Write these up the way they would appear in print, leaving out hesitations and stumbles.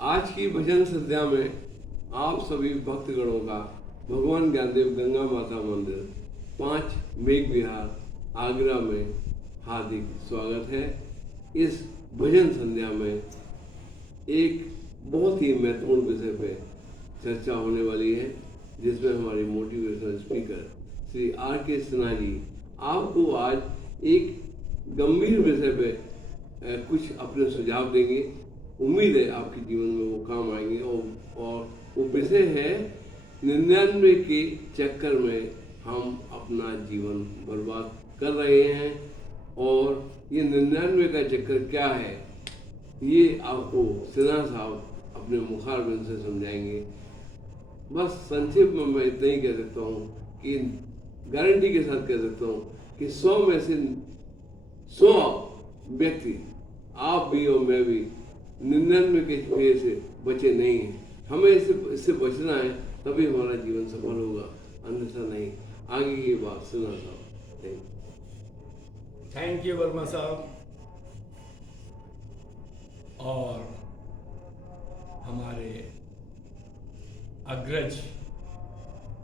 आज की भजन संध्या में आप सभी भक्तगणों का भगवान ज्ञानदेव गंगा माता मंदिर 5 मेघ विहार आगरा में हार्दिक स्वागत है। इस भजन संध्या में एक बहुत ही महत्वपूर्ण विषय पे चर्चा होने वाली है, जिसमें हमारे मोटिवेशनल स्पीकर श्री आर के सिन्हा जी आपको आज एक गंभीर विषय पे कुछ अपने सुझाव देंगे। उम्मीद है आपके जीवन में वो काम आएंगे। और वो विषय है 99 के चक्कर में हम अपना जीवन बर्बाद कर रहे हैं। और ये 99 का चक्कर क्या है, ये आपको सिन्हा साहब अपने मुखारबिंद से समझाएंगे। बस संक्षेप में मैं इतना ही कह सकता हूँ कि गारंटी के साथ कह सकता हूँ कि 100 में से 100 व्यक्ति, आप भी और मैं भी 99 के फेर से बचे नहीं हैं। हमें इससे बचना है, तभी हमारा जीवन सफल होगा, अन्यथा नहीं। आगे की बात सुना साहब। थैंक यू वर्मा साहब। और हमारे अग्रज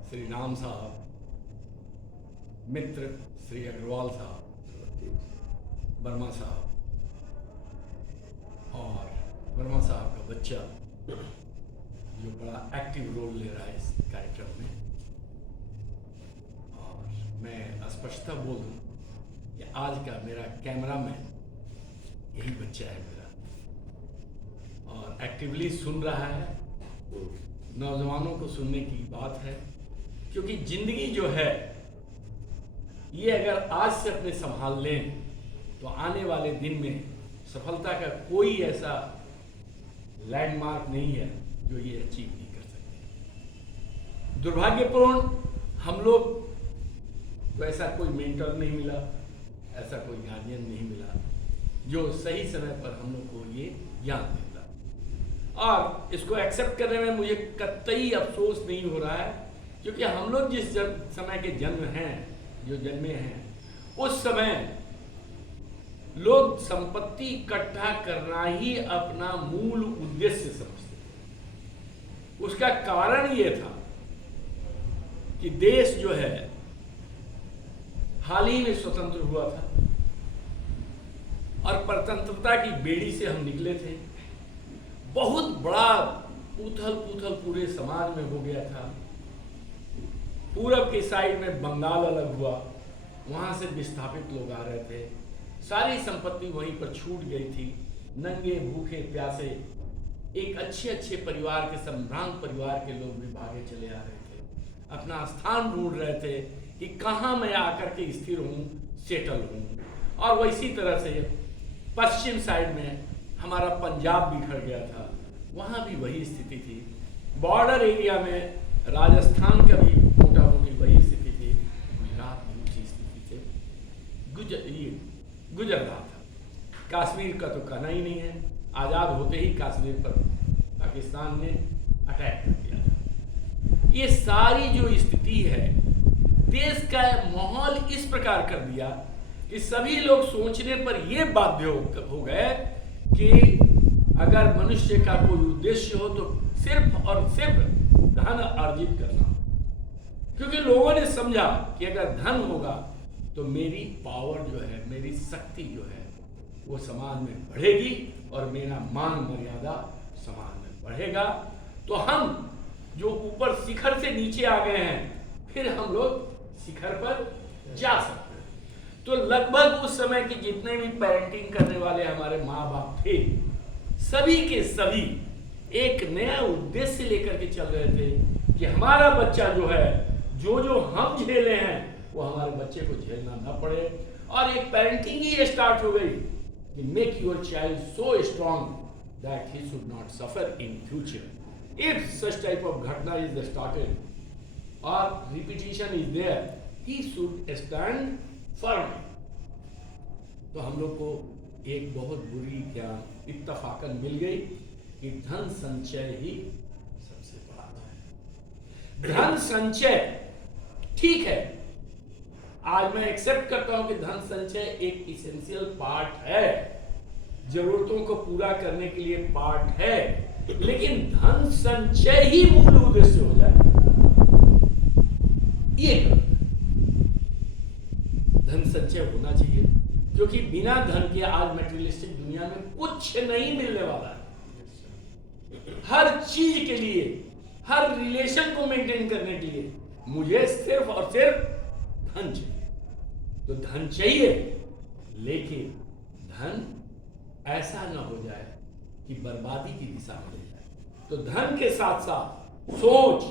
श्री राम साहब, मित्र श्री अग्रवाल साहब, वर्मा साहब और वर्मा साहब का बच्चा जो बड़ा एक्टिव रोल ले रहा है इस कार्यक्रम में। और मैं स्पष्टता बोल दूं कि आज का मेरा कैमरामैन यही बच्चा है मेरा, और एक्टिवली सुन रहा है। नौजवानों को सुनने की बात है, क्योंकि जिंदगी जो है ये अगर आज से अपने संभाल लें तो आने वाले दिन में सफलता का कोई ऐसा लैंडमार्क नहीं है जो ये अचीव नहीं कर सकते। दुर्भाग्यपूर्ण हम लोग तो ऐसा कोई मेंटर नहीं मिला, ऐसा कोई गार्जियन नहीं मिला जो सही समय पर हम लोग को ये ज्ञान देता। और इसको एक्सेप्ट करने में मुझे कतई अफसोस नहीं हो रहा है, क्योंकि हम लोग जिस समय के जन्म हैं, जो जन्मे हैं, उस समय लोग संपत्ति इकट्ठा करना ही अपना मूल उद्देश्य समझते थे। उसका कारण ये था कि देश जो है हाल ही में स्वतंत्र हुआ था और परतंत्रता की बेड़ी से हम निकले थे। बहुत बड़ा उथल पूरे समाज में हो गया था। पूरब की साइड में बंगाल अलग हुआ, वहां से विस्थापित लोग आ रहे थे। सारी संपत्ति वहीं पर छूट गई थी। नंगे भूखे प्यासे एक अच्छे परिवार के, संभ्रांत परिवार के लोग भी भागे चले आ रहे थे, अपना स्थान ढूंढ रहे थे कि कहाँ मैं आकर के स्थिर हूँ, सेटल हूँ। और वैसी तरह से पश्चिम साइड में हमारा पंजाब बिखर गया था, वहाँ भी वही स्थिति थी। बॉर्डर एरिया में राजस्थान का भी मोटा मोटी वही स्थिति थी। गुजरात में ऊँची स्थिति थे, गुजर रहा था। कश्मीर का तो कहना ही नहीं है, आज़ाद होते ही कश्मीर पर पाकिस्तान ने अटैक कर दिया था। ये सारी जो स्थिति है, देश का माहौल इस प्रकार कर दिया कि सभी लोग सोचने पर यह बाध्य हो गए कि अगर मनुष्य का कोई उद्देश्य हो तो सिर्फ और सिर्फ धन अर्जित करना। क्योंकि लोगों ने समझा कि अगर धन होगा तो मेरी पावर जो है, मेरी शक्ति जो है, वो समाज में बढ़ेगी और मेरा मान मर्यादा समाज में बढ़ेगा। तो हम जो ऊपर शिखर से नीचे आ गए हैं, फिर हम लोग शिखर पर जा सकते हैं। तो लगभग उस समय के जितने भी पेरेंटिंग करने वाले हमारे माँ बाप थे, सभी के सभी एक नया उद्देश्य लेकर के चल रहे थे कि हमारा बच्चा जो है, जो हम झेले हैं वो हमारे बच्चे को झेलना ना पड़े। और एक पेरेंटिंग ही स्टार्ट हो गई कि make your child so strong that he should not suffer in future. If such type of घटना इज स्टार्टेड और repetition is there, he should stand firm. तो हम लोग को एक बहुत बुरी ज्ञान इत्तफाकन मिल गई कि धन संचय ही सबसे बड़ा है। धन संचय ठीक है, आज मैं एक्सेप्ट करता हूं कि धन संचय एक इसेंशियल पार्ट है, जरूरतों को पूरा करने के लिए पार्ट है, लेकिन धन संचय ही मूल उद्देश्य हो जाए, ये गलत है। धन संचय होना चाहिए, क्योंकि बिना धन के आज मटेरियलिस्टिक दुनिया में कुछ नहीं मिलने वाला है। हर चीज के लिए, हर रिलेशन को मेंटेन करने के लिए मुझे सिर्फ और सिर्फ धन चाहिए। तो धन चाहिए, लेकिन धन ऐसा ना हो जाए कि बर्बादी की दिशा में ले जाए। तो धन के साथ साथ सोच,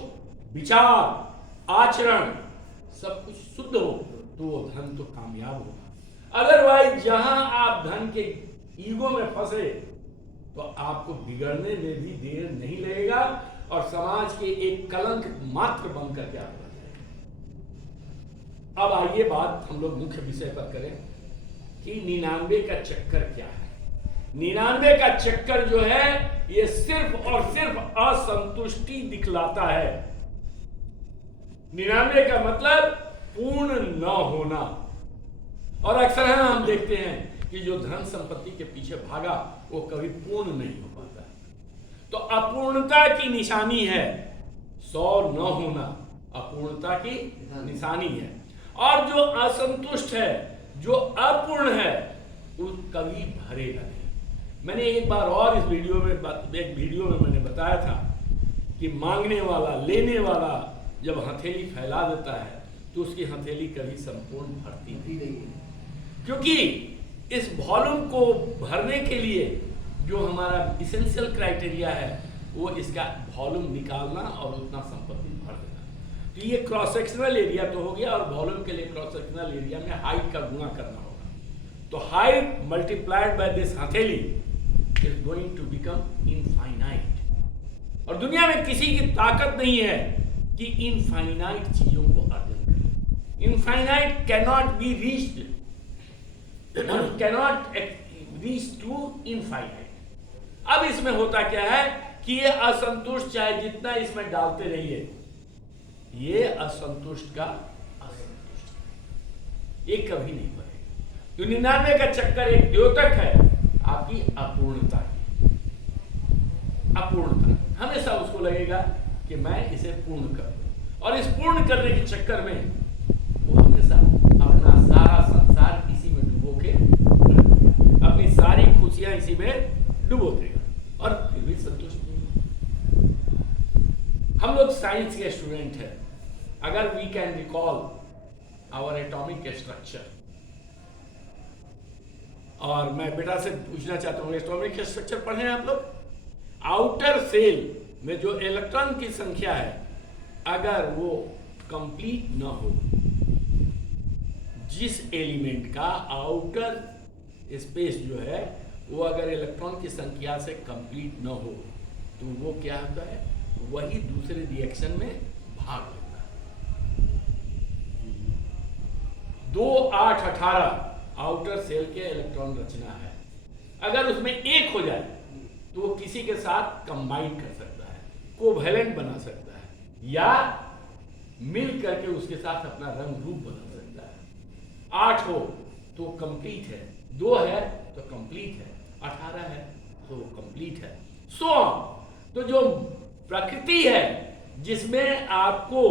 विचार, आचरण सब कुछ शुद्ध हो तो वो धन तो कामयाब होगा। अदरवाइज जहां आप धन के ईगो में फंसे तो आपको बिगड़ने में भी देर नहीं लगेगा और समाज के एक कलंक मात्र बन करके आप रह जाएंगे। अब आइए बात हम लोग मुख्य विषय पर करें कि 99 का चक्कर क्या है। 99 का चक्कर जो है ये सिर्फ और सिर्फ असंतुष्टि दिखलाता है। 99 का मतलब पूर्ण न होना। और अक्सर हम देखते हैं कि जो धन संपत्ति के पीछे भागा वो कभी पूर्ण नहीं हो पाता। तो अपूर्णता की निशानी है, 100 न होना अपूर्णता की निशानी है। और जो असंतुष्ट है, जो अपूर्ण है, वो कभी भरेगा नहीं। मैंने एक बार और इस वीडियो में मैंने बताया था कि मांगने वाला, लेने वाला जब हथेली फैला देता है तो उसकी हथेली कभी संपूर्ण भरती नहीं है। क्योंकि इस वॉल्यूम को भरने के लिए जो हमारा इसेंशियल क्राइटेरिया है वो इसका वॉल्यूम निकालना और उतना संपत्ति भर देना। तो ये क्रॉस सेक्शनल एरिया तो हो गया, और वॉल्यूम के लिए क्रॉस सेक्शनल एरिया में हाइट का गुणा करना होगा। तो हाइट मल्टीप्लाइड बाय दिस हथेली is going to become infinite. और दुनिया में किसी की ताकत नहीं है कि इनफाइनाइट चीजों को अर्जन करे। Infinite cannot be reached, cannot reach to infinite. अब इसमें होता क्या है कि ये असंतुष्ट चाहे जितना इसमें डालते रहिए, ये असंतुष्ट का असंतुष्ट, ये कभी नहीं बढ़ेगा। तो 99 का चक्कर एक द्योतक है आपकी अपूर्णता की। अपूर्णता हमेशा उसको लगेगा कि मैं इसे पूर्ण कर दूं, और इस पूर्ण करने के चक्कर में वो हमेशा अपना सारा संसार इसी में डुबो के रख देगा, अपनी सारी खुशियां इसी में डुबो देगा, और फिर भी संतुष्ट नहीं। हम लोग साइंस के स्टूडेंट हैं। अगर we can recall our atomic structure, और मैं बेटा से पूछना चाहता हूं एटॉमिक स्ट्रक्चर पढ़े हैं आप लोग? आउटर सेल में जो इलेक्ट्रॉन की संख्या है, अगर वो कंप्लीट ना हो, जिस एलिमेंट का आउटर स्पेस जो है वो अगर इलेक्ट्रॉन की संख्या से कंप्लीट ना हो तो वो क्या होता है, वही दूसरे रिएक्शन में भाग लेता है। 2, 8, 18 आउटर सेल के इलेक्ट्रॉन रचना है। अगर उसमें एक हो जाए तो वो किसी के साथ कंबाइन कर सकता है, कोवैलेंट बना सकता है, या मिल करके उसके साथ अपना रंग रूप बना सकता है। 8 हो तो कंप्लीट है, 2 है तो कंप्लीट है, 18 है तो कंप्लीट है। तो जो प्रकृति है जिसमें आपको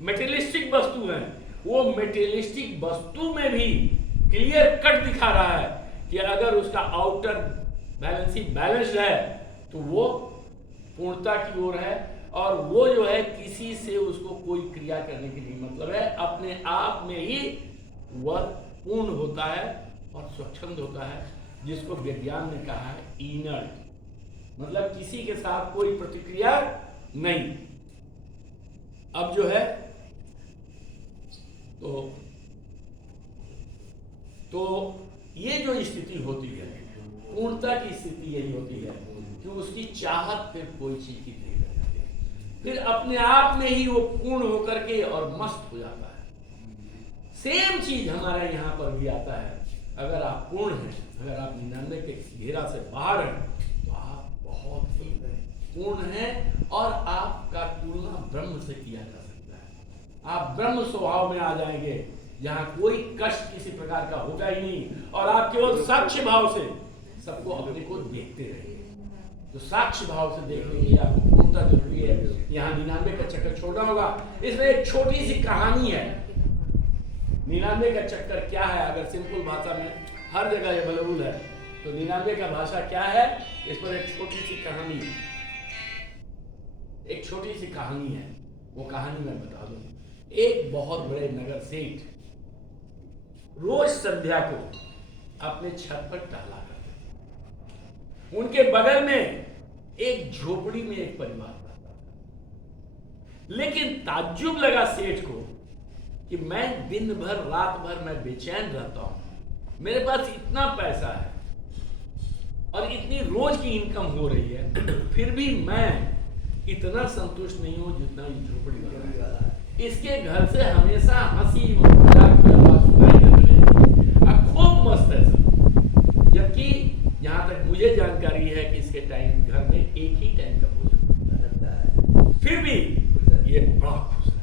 मेटेरियलिस्टिक वस्तु है, वो मेटेरियलिस्टिक वस्तु में भी क्लियर कट दिखा रहा है कि अगर उसका आउटर बैलेंस्ड है तो वो पूर्णता की ओर है, और वो जो है किसी से उसको कोई क्रिया करने की नहीं मतलब है, अपने आप में ही वह पूर्ण होता है और स्वच्छंद होता है, जिसको विज्ञान ने कहा है इनर्ट, मतलब किसी के साथ कोई प्रतिक्रिया नहीं। अब जो है तो ये जो स्थिति होती है, पूर्णता की स्थिति यही होती है कि उसकी चाहत फिर कोई चीज की नहीं रह जाती, फिर अपने आप में ही वो पूर्ण होकर के और मस्त हो जाता है। सेम चीज हमारा यहाँ पर भी आता है। अगर आप पूर्ण हैं, अगर आप 99 के घेरा से बाहर हैं तो आप बहुत ही पूर्ण हैं, और आपका तुलना ब्रह्म से किया जा सकता है। आप ब्रह्म स्वभाव में आ जाएंगे जहां कोई कष्ट किसी प्रकार का होगा ही नहीं, और आप केवल साक्ष्य भाव से सबको अपने को देखते रहेंगे। तो साक्ष्य भाव से देखने के लिए आपको पूर्णता जरूरी है। यहाँ 99 का चक्कर छोड़ना होगा। इसमें एक छोटी सी कहानी है। 99 का चक्कर क्या है, अगर सिंपल भाषा में हर जगह अवेलेबल है, तो 99 का भाषा क्या है, इस पर एक छोटी सी कहानी है। वो कहानी मैं बता दूं। एक बहुत बड़े नगर सेठ रोज संध्या को अपने छत पर टहला करते। उनके बगल में एक झोपड़ी में एक परिवार रहता था। लेकिन ताज्जुब लगा सेठ को कि मैं दिन भर रात भर मैं बेचैन रहता हूं, मेरे पास इतना पैसा है और इतनी रोज की इनकम हो रही है, फिर भी मैं इतना संतुष्ट नहीं हूं जितना ये झोपड़ी वाला है। इसके घर से हमेशा हंसी मजाक की आवाज सुनाई देती है, खूब मस्त है सब। जबकि यहाँ तक मुझे जानकारी है कि इसके टाइम घर में एक ही टाइम का भोजन बनता है, फिर भी ये बड़ा खुश है।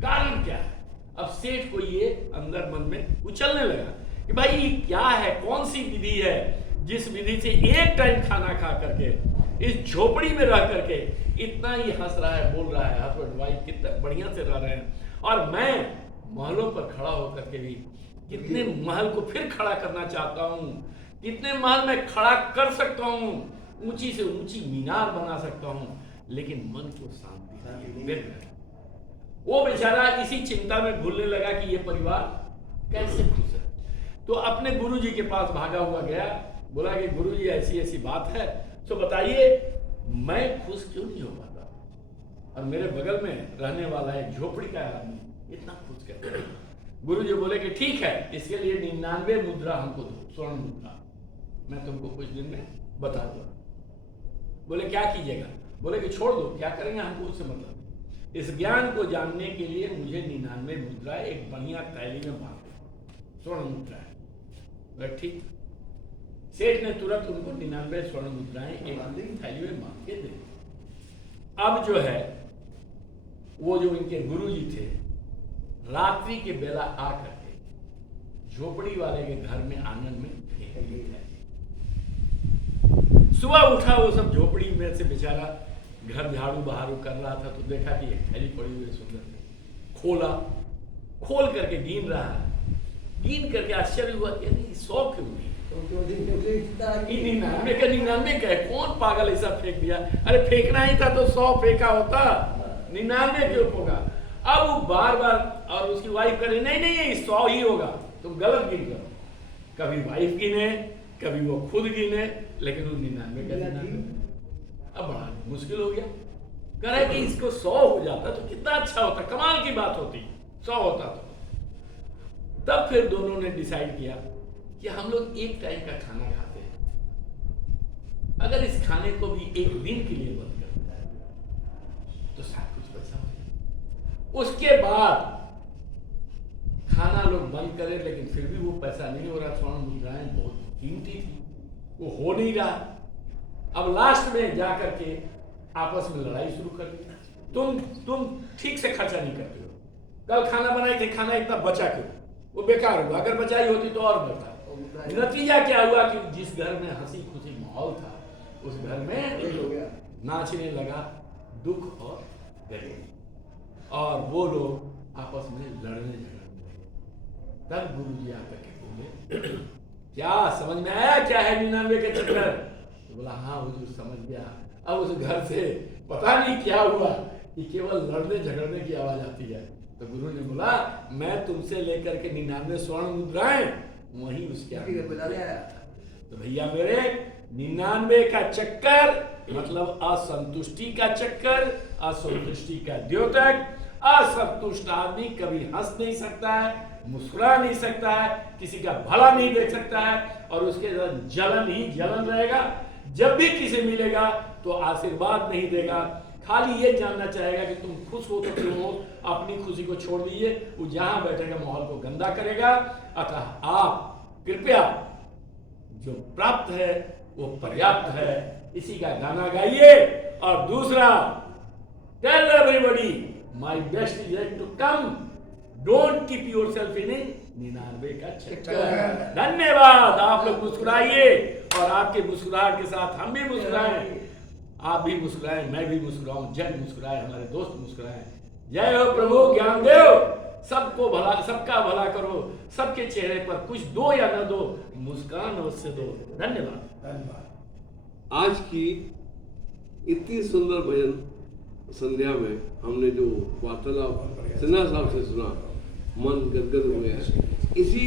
कारण क्या है? अब सेठ को ये अंदर मन में उछलने लगा कि भाई ये क्या है, कौन सी विधि है जिस विधि से एक टाइम खाना खा करके इस झोपड़ी में रह करके इतना ही हंस रहा है, बोल रहा है, हस्बैंड वाइफ कितना बढ़िया से रह रहे हैं, और मैं महलों पर खड़ा होकर के भी कितने महल को फिर खड़ा करना चाहता हूँ, कितने महल में खड़ा कर सकता हूँ, ऊंची से ऊंची मीनार बना सकता हूँ, लेकिन मन को शांति मिल रही। वो बेचारा इसी चिंता में भूलने लगा कि ये परिवार कैसे खुश है। तो अपने गुरुजी के पास भागा हुआ गया, बोला कि गुरुजी ऐसी ऐसी बात है, तो बताइए मैं खुश क्यों नहीं हो पाता, और मेरे बगल में रहने वाला है झोपड़ी का आदमी इतना खुश कहता है। गुरुजी बोले कि ठीक है, इसके लिए 99 मुद्रा हमको दो, स्वर्ण मुद्रा, मैं तुमको कुछ दिन में बता दूंगा। बोले क्या कीजिएगा? बोले कि छोड़ दो, क्या करेंगे, हमको उससे मतलब। इस ज्ञान को जानने के लिए मुझे 99 मुद्रा एक बढ़िया थैली में बांट दो, स्वर्ण मुद्रा है। बोले ठीक। सेठ ने तुरंत उनको 99 स्वर्ण मुद्राएं एक थैली में बांध के दे दी। अब जो है वो जो इनके गुरुजी थे, रात्रि के बेला आकर के झोपड़ी वाले के घर में आंगन में फेंक दी थैली। सुबह उठा वो सब झोपड़ी में से बेचारा घर झाड़ू बहारू कर रहा था, तो देखा कि एक थैली पड़ी हुई सुंदर। खोला, खोल करके गिन रहा है, गिन करके आश्चर्य हुआ कि नहीं 100 क्यों नहीं, 99 का है, कौन पागल ऐसा फेंक दिया, अरे फेंकना ही था तो 100 फेंका होता, 99 क्यों होगा। अब वो बार बार, और उसकी वाइफ करे नहीं नहीं ये 100 ही होगा, तुम गलत गिन करो। कभी वाइफ गिने, कभी वो खुद गिने, लेकिन वो 99 का 99। अब बड़ा मुश्किल हो गया, कह रहा है कि इसको 100 हो जाता तो कितना अच्छा होता, कमाल की बात होती, 100 होता तो। तब फिर दोनों ने डिसाइड किया कि हम लोग एक टाइम का खाना खाते हैं, अगर इस खाने को भी एक दिन के लिए बंद कर दिया तो शायद कुछ पैसा हो जाए। उसके बाद खाना लोग बंद करें, लेकिन फिर भी वो पैसा नहीं हो रहा। स्वर्ण मुद्राएं बहुत कीमती थी, वो हो नहीं रहा। अब लास्ट में जाकर के आपस में लड़ाई शुरू कर दी, तुम ठीक से खर्चा नहीं करते हो, कल खाना बनाए थे, खाना इतना बचा क्यों, वो बेकार हुआ, अगर बचाई होती तो और बचा। नतीजा क्या हुआ कि जिस घर में हंसी खुशी माहौल था, उस घर में नाचने लगा दुख और गरीबी, और वो लोग आपस में लड़ने झगड़ने लगे। तब गुरुजी आकर के बोले क्या समझ में आया क्या है 99 के चक्कर? तो बोला हाँ हुजूर समझ गया। अब उस घर से पता नहीं क्या हुआ कि केवल लड़ने झगड़ने की आवाज आती है। तो गुरु ने बोला मैं तुमसे लेकर के 99 स्वर्ण मुद्राएं वहीं उसके आया। तो भैया मेरे 99 का चक्कर मतलब असंतुष्टि का चक्कर, असंतुष्टि का द्योतक। असंतुष्ट आदमी कभी हंस नहीं सकता है, मुस्कुरा नहीं सकता है, किसी का भला नहीं देख सकता है, और उसके अंदर जलन ही जलन रहेगा। जब भी किसी मिलेगा तो आशीर्वाद नहीं देगा, खाली ये जानना चाहेगा कि तुम खुश हो तो क्यों हो, अपनी खुशी को छोड़ दीजिए, वो जहां बैठेगा माहौल को गंदा करेगा। अतः आप कृपया जो प्राप्त है वो पर्याप्त है, इसी का गाना गाइए। और दूसरा, tell everybody my best is yet to come, don't keep yourself in 99 का चक्कर। धन्यवाद। आप लोग मुस्कुराइए और आपके मुस्कुराहट के साथ हम भी मुस्कुराएं। आप भी मुस्कुराएं, मैं भी मुस्कुराऊं, जग मुस्कुराए, हमारे दोस्त मुस्कुराएं। जय हो प्रभु ज्ञानदेव, सबको भला, सबका भला करो, सबके चेहरे पर कुछ दो या न दो, मुस्कान अवश्य दो। धन्यवाद। आज की इतनी सुंदर भजन संध्या में हमने जो वार्तालाप सिन्हा साहब से सुना, मन गदगद हो गया। इसी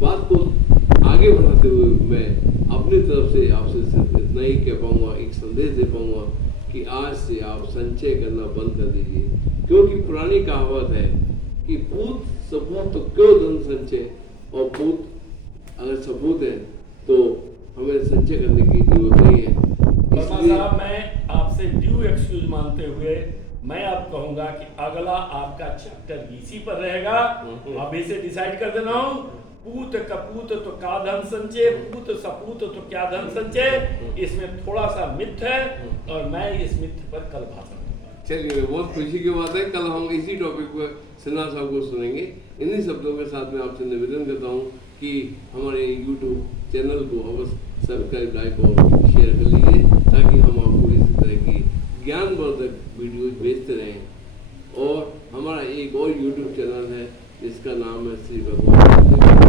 बात को आगे बढ़ाते हुए मैं अपनी तरफ से आपसे सिर्फ इतना ही कह पाऊंगा, एक संदेश दे पाऊंगा कि आज से आप संचय करना बंद कर दीजिए, क्योंकि पुरानी कहावत है कि पूत सपूत तो क्यों धन संचय, और पूत अगर सपूत है तो हमें संचय करने की जरूरत नहीं है। वर्मा साहब, मैं आपसे ड्यू एक्सक्यूज मानते हुए मैं आप कहूंगा कि अगला आपका चैप्टर इसी पर रहेगा। अभी से डिसाइड कर देना हूं, पूत कपूत तो क्या धन संचय, पूत सपूत तो क्या धन संचय। इसमें थोड़ा सा मिथ है और मैं इस मिथ पर कल भाषण दूंगा। चलिए, बहुत खुशी की बात है, कल हम इसी टॉपिक पर सिन्हा साहब को सुनेंगे। इन्हीं शब्दों के साथ में आपसे निवेदन करता हूँ कि हमारे YouTube चैनल को अवश्य सब्सक्राइब, लाइक और शेयर कर लीजिए, ताकि हम आपको इसी तरह की ज्ञानवर्धक वीडियोज भेजते रहें। और हमारा एक और YouTube चैनल है जिसका नाम है श्री भगवान।